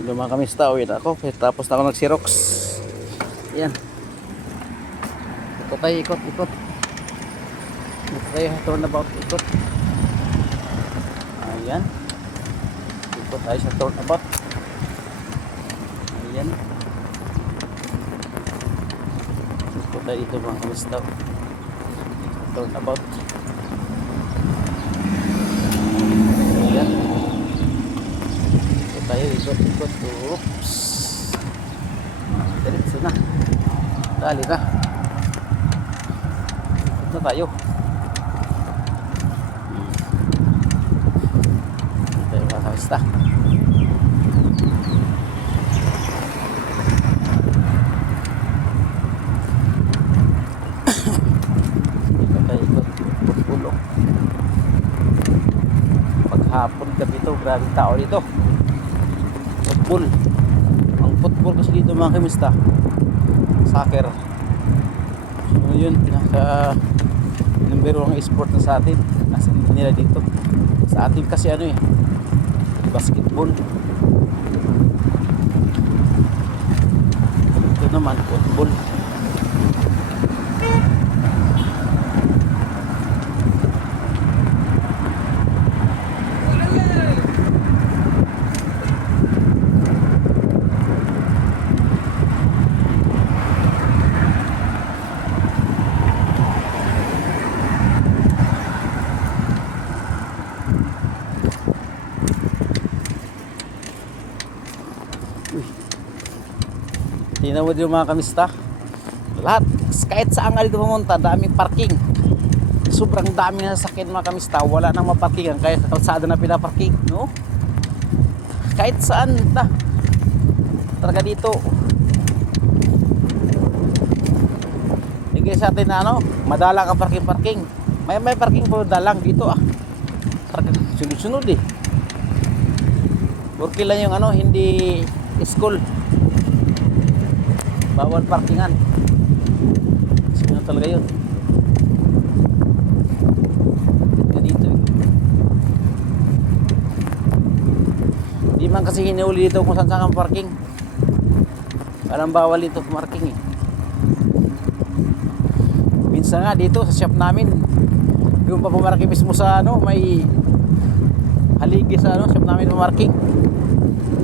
Yung mga kamista, uwi na ako. Tapos na ako nag-xerox. Ayan. Ito tayo, ikot, ikot. Ito tayo, turnabout, ikot. Ayan. Ikot tayo sa turnabout. Ayan. Ikot tayo dito mga kamista. Turnabout. Ayan. Ikot tayo, ikot, ikot. Oops. Diretso na. Dali na. Ikot na tayo. Ikot tayo mga kamista. Hapon ka dito, grabe tao dito. Football. Ang football kasi dito mga kamista, soccer. So yun, pinaka number 1 sport na sa atin. Nasa nila dito. Sa atin kasi ano basketball. Ito naman, football. Tingnan mo din mga kamista. Lahat, kahit saan nga dito pumunta, daming parking. Sobrang dami na sasakyan mga kamista. Wala nang maparkingan, kaya kalsada na pinaparking, no? Kahit saan ta. Talaga dito. Higay sa atin na madalang ang parking. May parking po dalang dito sunod-sunod Porque lang yung hindi school. Bawal parkingan. Sino talaga yun? Dito Di man kasi hinuli dito kung saan ang parking. Walang bawal dito parking Minsan nga dito sa shop namin, yung pa pumarking mismo sa may haligi sa shop namin pumarking.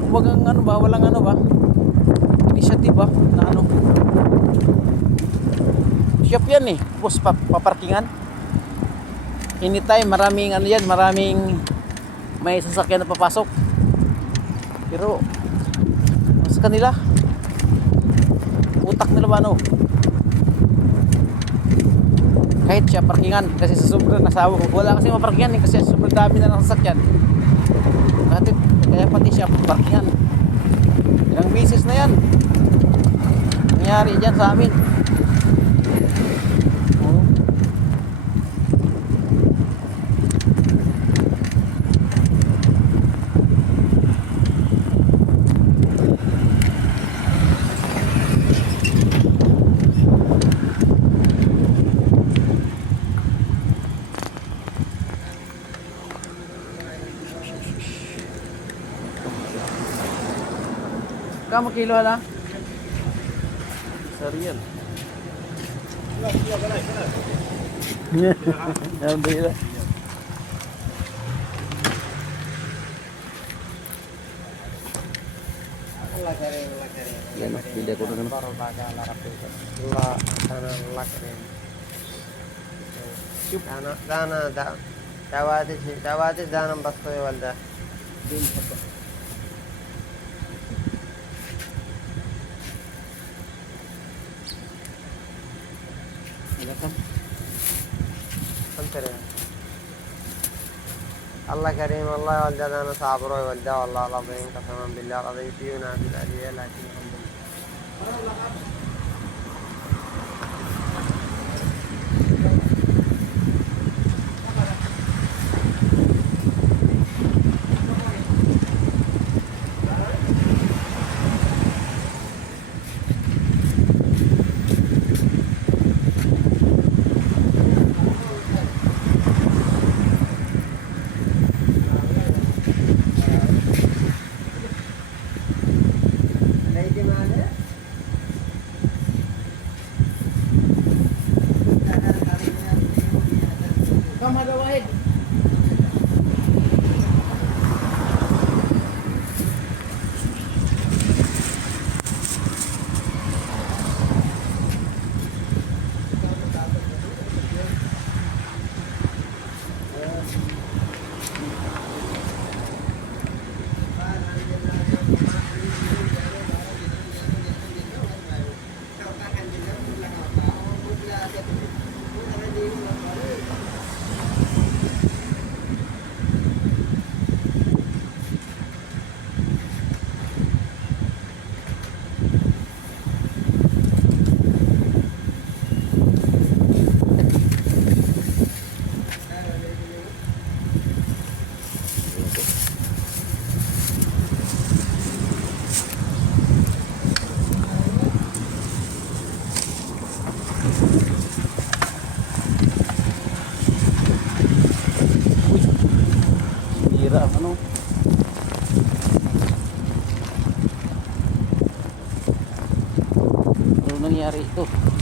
Kumbagang bawal lang ba? Initiative na shop yan tapos paparkingan anytime. Maraming maraming may sasakyan na papasok, pero sa kanila utak nila kahit siya parkingan kasi sa sobrang nasawa ko, wala kasi maparkingan kasi sobrang dami na ng sasakyan. Kaya pati siya parkingan. Ilang beses na yan nangyari dyan sa amin. Kamu kilo ala? Serial. Alhamdulillah. Yan, hindi ako na para baga larap ito. Allah karim. Dana tawadis danam basto walda. Din photo. الله كريم الله والدنا صابر والدا والله العظيم قسما بالله قضيتينا بالعليا لكن الحمد لله. Come, go ahead. Hira ang ano. Ano nangyari ito?